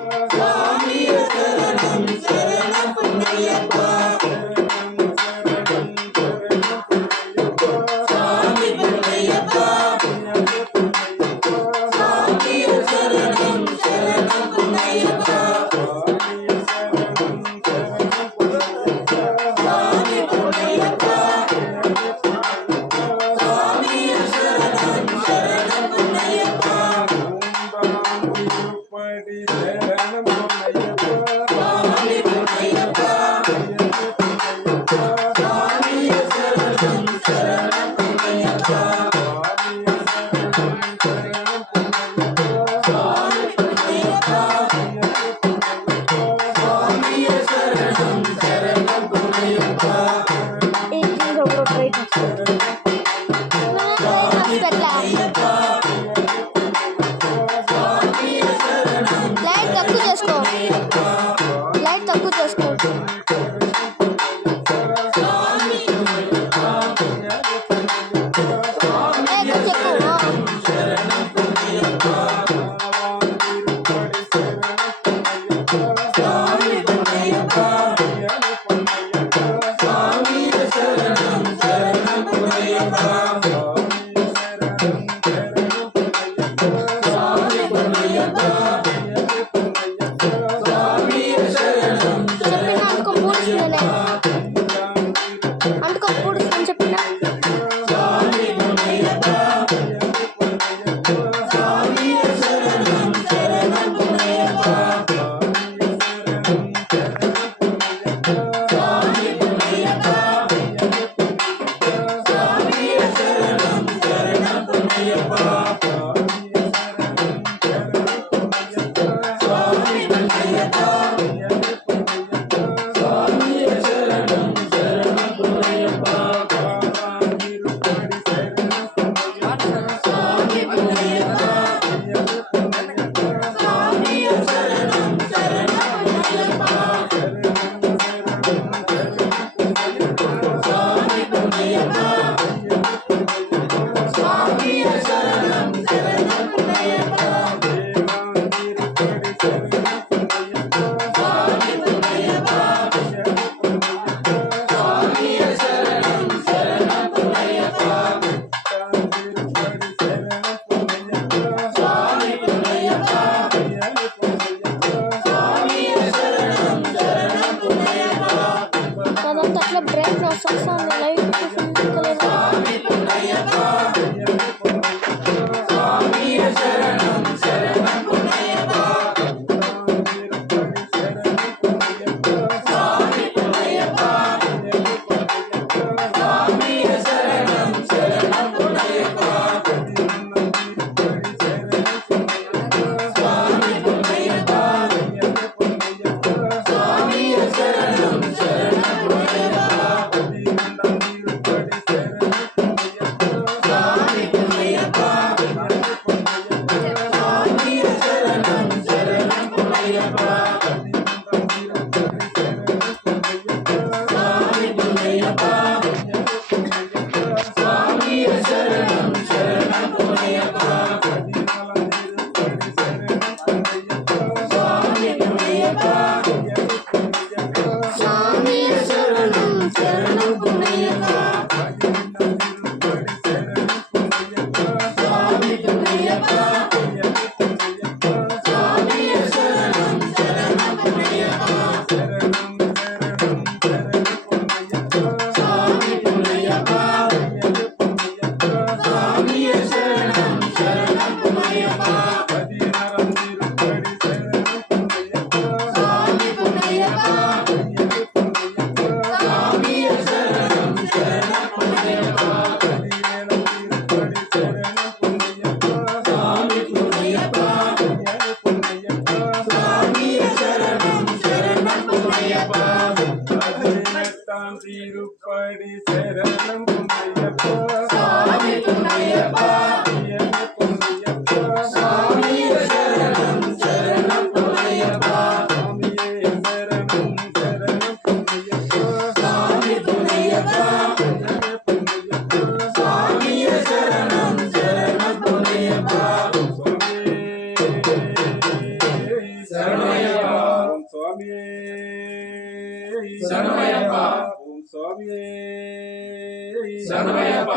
சுவாமியே சரணம் சரணம் பொன்னையப்பா. சாமி பொன்னையப்பா. சுவாமியே சரணம் சரணம் பொன்னையப்பா. சாமி பொன்னையப்பா. சுவாமியே சரணம் சரணம் பொன்னையப்பா. சாமி பொன்னையப்பா. சுவாமியே சரணம் சரணம் பொன்னையப்பா. சாமி பொன்னையப்பா. சுவாமியே சரணம் சரணம் பொன்னையப்பா. பொன்னையப்பா. స్వామియే శరణం లైట్ తక్కువ చేసుకో, పొన్னைయప్పా. లైట్ తక్కువ చేసుకో. స్వామి పొన్னைయప్పా. స్వామియే శరణం శరణం పొన్னைయప్పా. స్వామి పొన్னைయప్పా. స్వామియే శరణం శరణం పొన్னைయప్పా. స్వామి పొన్னைయప్పా. స్వామియే శరణం చెప్పిన శరణం అందుకో పూడుస్తుందనే, పొన్னைయప్పా. అందుకో పూడుస్తుందని చెప్పిన. స్వామి పొన్னைయప్పా. స్వామియే శరణం శరణం పొన్னைయప్పా. స్వామి పొన్னைయప్పా. స్వామియే శరణం శరణం పొన్னைయప్పా. స్వామి పొన్னைయప్పా. స్వామియే శరణం శరణం పొన్னைయప్పా. స్వామి పొన్னைయప్పా. స్వామియే శరణం శరణం పొన్னைయప్పా. స్వామి పొన్னைయప్పా. స్వామియే శరణం శరణం పొన్னைయప్పా. స్వామి పొన్னைయప్పా. స్వామియే శరణం శరణం పొన్னைయప్పా. స్వామి పొన్னைయప్పా. స్వామియే శరణం శరణం పొన్னைయప్పా. అదంతా అట్లా బ్రైట్ వస్తుంది, లైట్ ఫుల్ కలర్. స్వామి పొన్னைయప్పా. స్వామియే శరణం శరణం పొన్னைయప్పా. స్వామి పొన్னைయప్పా. స్వామియే శరణం శరణం పొన్னைయప్పా. స్వామి పొన్னைయప్పా. స్వామియే శరణం శరణం పొన్னைయప్పా. స్వామి పొన్னைయప్పా. స్వామియే శరణం శరణం పొన్னைయప్పా. స్వామి పొన్னைయప్పా. స్వామియే శరణం శరణం పొన్னைయప్పా. స్వామి పొన్னைయప్పా. స్వామియే శరణం శరణం పొన్னைయప్పా. స్వామి పొన్னைయప్పా. స్వామియే శరణం శరణం పొన్னைయప్పా. స్వామి పొన్னைయప్పా. స్వామియే శరణం శరణం పొన్னைయప్పా. స్వామి పొన్னைయప్పా. స్వామియే శరణం శరణం పొన్னைయప్పా. స్వామి పొన్னைయప్పా. స్వామియే శరణం శరణం పొన్னைయప్పా. திருப்படி சரணம் பொன்னையப்பா. స్వామి పొన్னைయప్పా. స్వామియే శరణం శరణం పొన్னைయప్పా. స్వామి పొన్னைయప్పా. స్వామియే శరణం శరణం పొన్னைయప్పా. శరణం శరణమయ్యప్ప. ఓం స్వామియే శరణమయ్యప్ప.